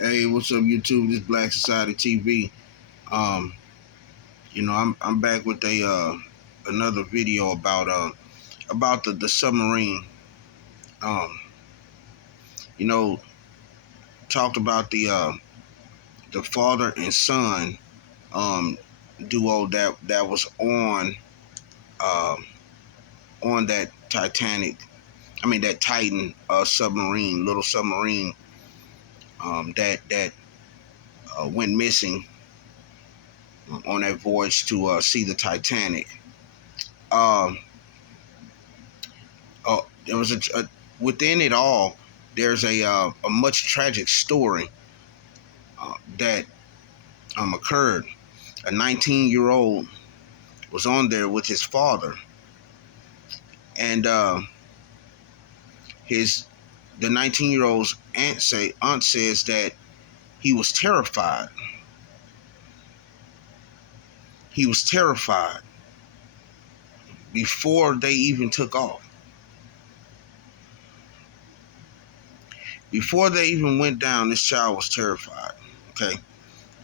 Hey, what's up, YouTube? This Black Society TV. Um, I'm back with a another video about the submarine. Um, you know, talked about the father and son um duo that was um on that Titanic. I mean that Titan submarine, little submarine that went missing on that voyage to see the Titanic. Um, there was within it all. There's a much tragic story that occurred. A 19-year-old was on there with his father, and his the 19-year-old's aunt says that he was terrified. He was terrified before they even took off. Before they even went down, this child was terrified. Okay.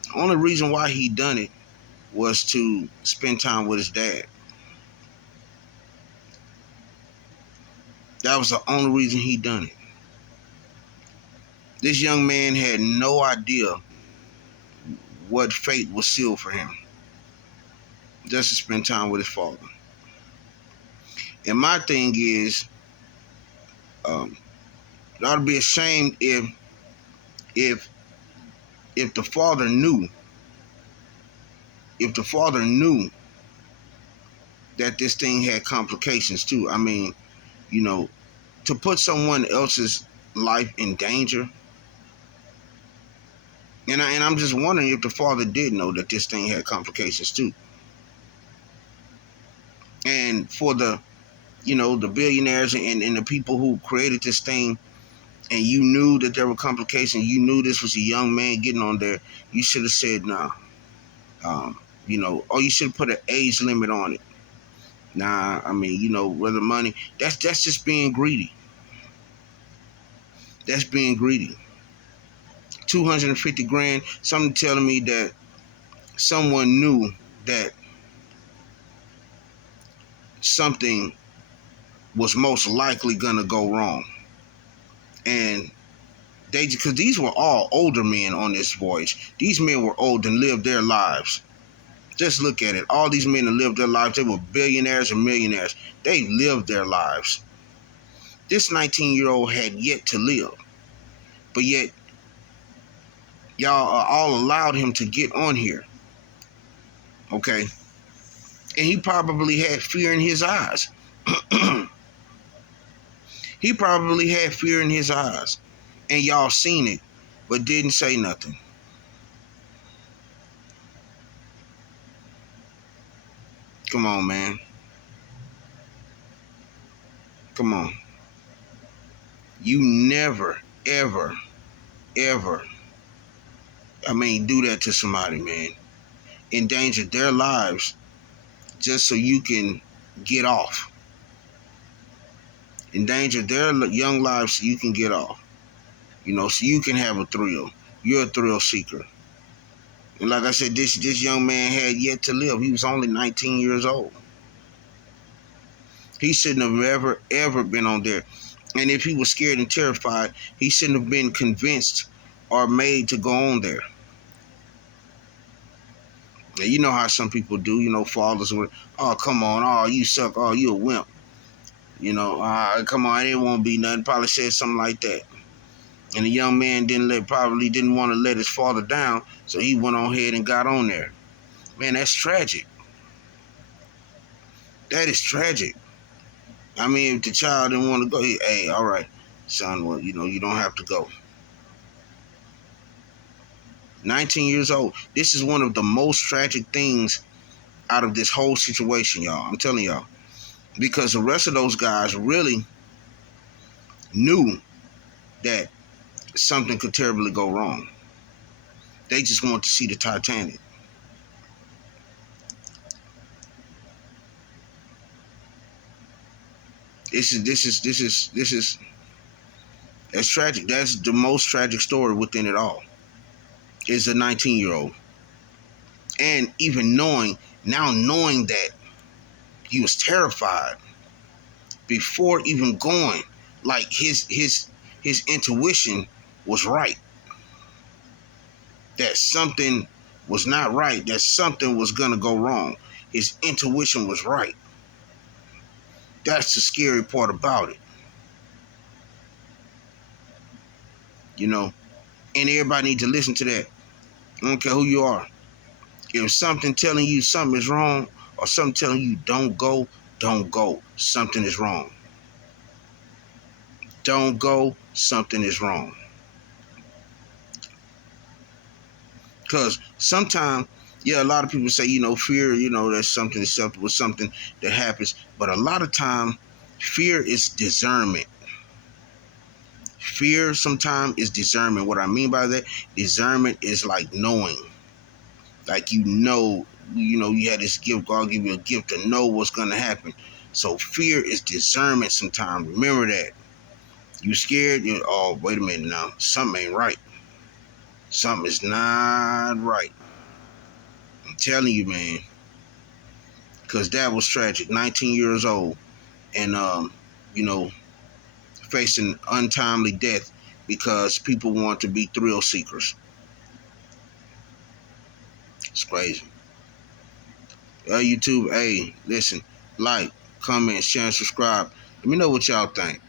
The only reason why he done it was to spend time with his dad. That was the only reason he done it. This young man had no idea what fate was sealed for him. Just to spend time with his father. And my thing is, it ought to be ashamed if if the father knew, if the father knew that this thing had complications too. I mean, you know, to put someone else's life in danger. And I'm just wondering if the father did know that this thing had complications too. And for the billionaires and the people who created this thing, and you knew that there were complications, you knew this was a young man getting on there, you should have said, nah. Or you should have put an age limit on it. Nah, I mean, whether money, that's just being greedy. That's being greedy. 250 grand, something telling me that someone knew that something was most likely gonna go wrong. And because these were all older men on this voyage. These men were old and lived their lives. Just look at it. All these men that lived their lives, they were billionaires and millionaires. They lived their lives. This 19-year-old had yet to live. But yet, y'all all allowed him to get on here. Okay? And he probably had fear in his eyes. He probably had fear in his eyes. And y'all seen it, but didn't say nothing. Come on, man. Come on. You never, ever, ever, do that to somebody, man. Endanger their lives just so you can get off. Endanger their young lives so you can get off. So you can have a thrill. You're a thrill seeker. And like I said, this young man had yet to live. He was only 19 years old. He shouldn't have ever been on there. And if he was scared and terrified, he shouldn't have been convinced or made to go on there. Now, you know how some people do, fathers were, oh, come on, oh, you suck, oh, you a wimp. Come on, it won't be nothing. Probably said something like that. And the young man probably didn't want to let his father down, so he went on ahead and got on there. Man, that's tragic. That is tragic. I mean, if the child didn't want to go, hey, all right, son, well, you don't have to go. 19 years old. This is one of the most tragic things out of this whole situation, y'all. I'm telling y'all. Because the rest of those guys really knew that something could terribly go wrong. They just wanted to see the Titanic. This is that's tragic. That's the most tragic story within it all. is a 19-year-old. And even knowing that he was terrified before even going, like his intuition was right. That something was not right, that something was gonna go wrong. His intuition was right. That's the scary part about it. You know? And everybody needs to listen to that. I don't care who you are. If something telling you something is wrong, or something telling you don't go, don't go. Something is wrong. Don't go, something is wrong. Because sometimes, yeah, a lot of people say, fear, that's something acceptable, something that happens. But a lot of time, fear is discernment. Fear sometimes is discernment. What I mean by that, discernment is like knowing. Like you had this gift, God give you a gift to know what's going to happen. So fear is discernment sometimes. Remember that. You scared, oh, wait a minute now. Something ain't right. Something is not right. I'm telling you, man. Because that was tragic. 19 years old. And, you know, facing untimely death because people want to be thrill seekers. It's crazy. YouTube, hey, listen, like, comment, share, and subscribe. Let me know what y'all think.